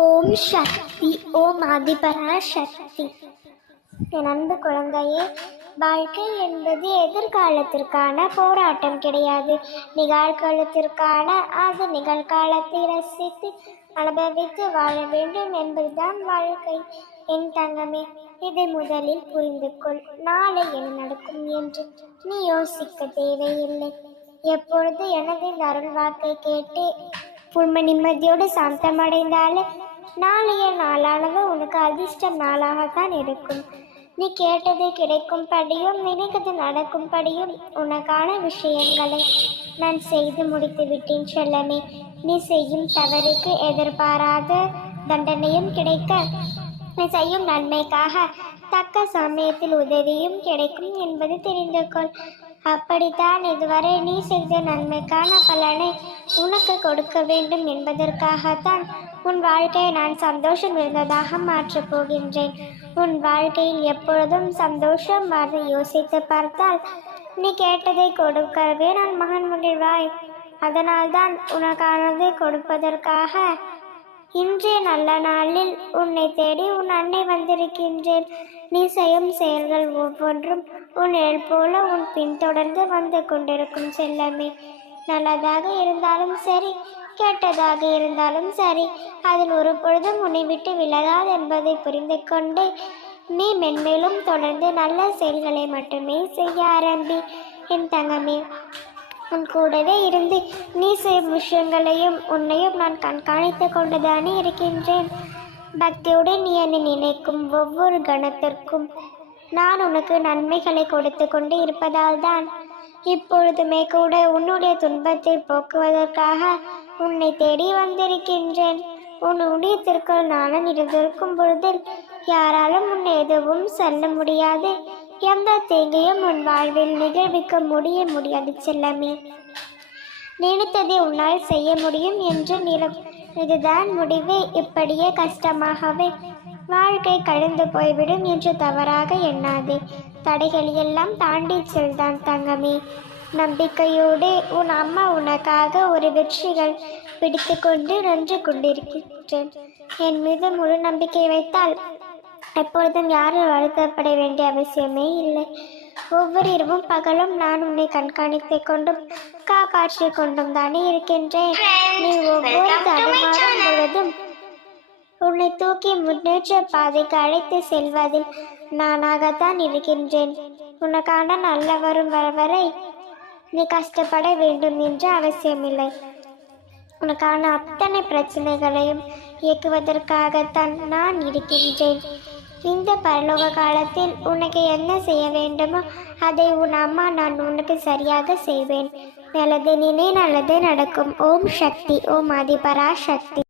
ஓம் சக்தி ஓம் ஆதிபரா சக்தி. என் அன்பு குழந்தையே வாழ்க்கை என்பது எதிர்காலத்திற்கான போராட்டம் கிடையாது. நிகழ்காலத்திற்கான அது நிகழ்காலத்தை ரசித்து அனுபவித்து வாழ வேண்டும் என்பதுதான் வாழ்க்கை. என் தங்கமே இதை முதலில் புரிந்து கொள். நாளை என்ன நடக்கும் என்று நீ யோசிக்க தேவையில்லை. எப்பொழுது எனது அருள் வாக்கை கேட்டு உண்மை நிம்மதியோடு சாந்தமடைந்தாலே நாளைய நாளானது உனக்கு அதிர்ஷ்ட நாளாகத்தான் இருக்கும். நீ கேட்டது கிடைக்கும்படியும் நினைத்தது நடக்கும்படியும் உனக்கான விஷயங்களை நான் செய்து முடித்து விட்டேன் செல்லமே. நீ செய்யும் தவறுக்கு எதிர்பாராத தண்டனையும் கிடைக்க நீ செய்யும் நன்மைக்காக தக்க சமயத்தில் உதவியும் கிடைக்கும் என்பது தெரிந்து கொள். அப்படித்தான் இதுவரை நீ செய்த நன்மைக்கான பலனை உனக்கு கொடுக்க வேண்டும் என்பதற்காகத்தான் உன் வாழ்க்கையை நான் சந்தோஷம் இருந்ததாக மாற்றப் போகின்றேன். உன் வாழ்க்கையில் எப்பொழுதும் சந்தோஷம் வர யோசித்து பார்த்தால் நீ கேட்டதை கொடுக்கவே நான் மகன் முன்னிழ்வாய் அதனால்தான் உனக்கானதை கொடுப்பதற்காக இன்றைய நல்ல நாளில் உன்னை தேடி உன் அன்னை வந்திருக்கின்றேன். நீ செய்யும் செயல்கள் ஒவ்வொன்றும் உன் நிழல் போல உன் பின்தொடர்ந்து வந்து கொண்டிருக்கும் செல்லமே. நல்லதாக இருந்தாலும் சரி கெட்டதாக இருந்தாலும் சரி அதில் ஒரு பொழுதும் உன்னை விட்டு விலகாது என்பதை புரிந்து கொண்டு நீ மென்மேலும் தொடர்ந்து நல்ல செயல்களை மட்டுமே செய்ய ஆரம்பி. என் தங்கமே உன் கூடவே இருந்து நீ செய்யும் விஷயங்களையும் உன்னையும் நான் கண்காணித்து கொண்டுதானே இருக்கின்றேன். பக்தியுடன் நீ என்னை நினைக்கும் ஒவ்வொரு கணத்திற்கும் நான் உனக்கு நன்மைகளை கொடுத்து கொண்டு இருப்பதால் தான் இப்பொழுதுமே கூட உன்னுடைய துன்பத்தை போக்குவதற்காக உன்னை தேடி வந்திருக்கின்றேன். உன் உடையத்திற்குள் நானும் இருந்திருக்கும் பொழுதில் யாராலும் உன்னை எதுவும் சொல்ல முடியாது. எந்த தீங்கையும் உன் வாழ்வில் நிகழ்விக்க முடிய முடியாது செல்லமே. நினைத்ததை உன்னால் செய்ய முடியும் என்று நிலம். இதுதான் முடிவு. இப்படியே கஷ்டமாகவே வாழ்க்கை கழிந்து போய்விடும் என்று தவறாக எண்ணாதே. தடைகள் எல்லாம் தாண்டி செல்தான் தங்கமே. நம்பிக்கையோடு உன் அம்மா உனக்காக ஒரு வெற்றிகள் பிடித்து கொண்டு நின்று கொண்டிருக்கின்றேன். என் மீது முழு நம்பிக்கை வைத்தால் எப்பொழுதும் யாரும் வருத்தப்பட வேண்டிய அவசியமே இல்லை. ஒவ்வொரு இரவும் பகலும் நான் உன்னை கண்காணித்துக் கொண்டும் காப்பாற்றிக் கொண்டும் தானே இருக்கின்றேன். நீ ஒவ்வொரு தடுமாறும் பொழுதும் உன்னை தூக்கி முன்னேற்ற பாதைக்கு அழைத்து செல்வதில் நானாகத்தான் இருக்கின்றேன். உனக்கான நல்ல வரும் வர வரை நீ கஷ்டப்பட வேண்டும் என்று அவசியமில்லை. உனக்கான அத்தனை பிரச்சனைகளையும் இயக்குவதற்காகத்தான் நான் இருக்கின்றேன். இந்த பரலோக காலத்தில் உனக்கு என்ன செய்ய வேண்டுமோ அதை உன் அம்மா நான் உனக்கு சரியாக செய்வேன். நல்லது நினை நல்லது நடக்கும். ஓம் சக்தி ஓம் ஆதிபரா சக்தி.